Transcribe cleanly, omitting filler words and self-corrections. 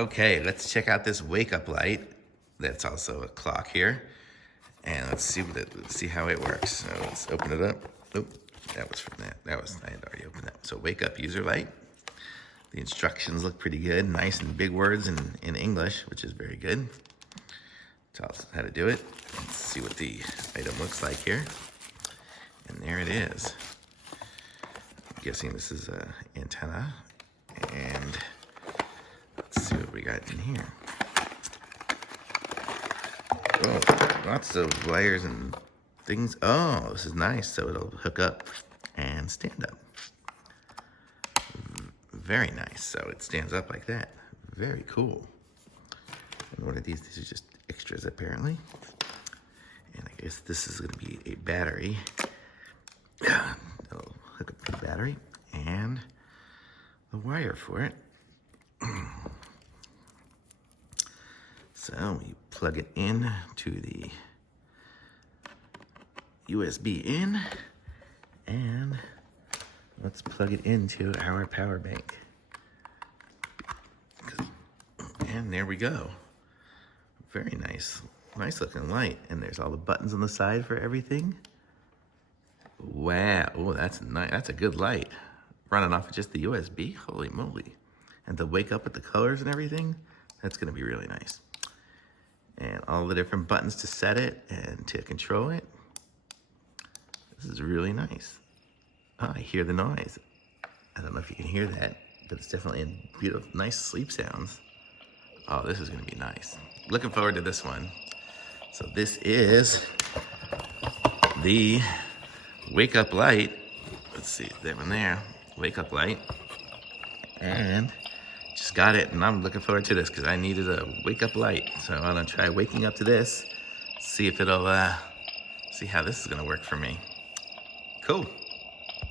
Okay, let's check out this wake up light. That's also a clock here. And let's see how it works. So let's open it up. Oh, that was from that. I had already opened that. So wake up user light. The instructions look pretty good. Nice and big words in English, which is very good. Tells us how to do it. Let's see what the item looks like here. And there it is. I'm guessing this is an antenna. And let's see what we got in here. Oh, lots of wires and things. Oh, this is nice. So it'll hook up and stand up. Very nice. So it stands up like that. Very cool. And what are these? These are just extras apparently. And I guess this is going to be a battery. It'll hook up the battery and the wire for it. So we plug it in to the USB in, and let's plug it into our power bank. And there we go. Very nice. Nice looking light. And there's all the buttons on the side for everything. Wow. Oh, that's nice. That's a good light. Running off of just the USB. Holy moly. And to wake up with the colors and everything, that's going to be really nice. And all the different buttons to set it and to control it. This is really nice. Oh, I hear the noise. I don't know if you can hear that, but it's definitely a beautiful, nice sleep sounds. Oh, this is gonna be nice. Looking forward to this one. So this is the wake up light. Let's see, that one there, wake up light. And just got it, and I'm looking forward to this because I needed a wake up light. So I'm gonna try waking up to this, see if it'll, see how this is gonna work for me. Cool.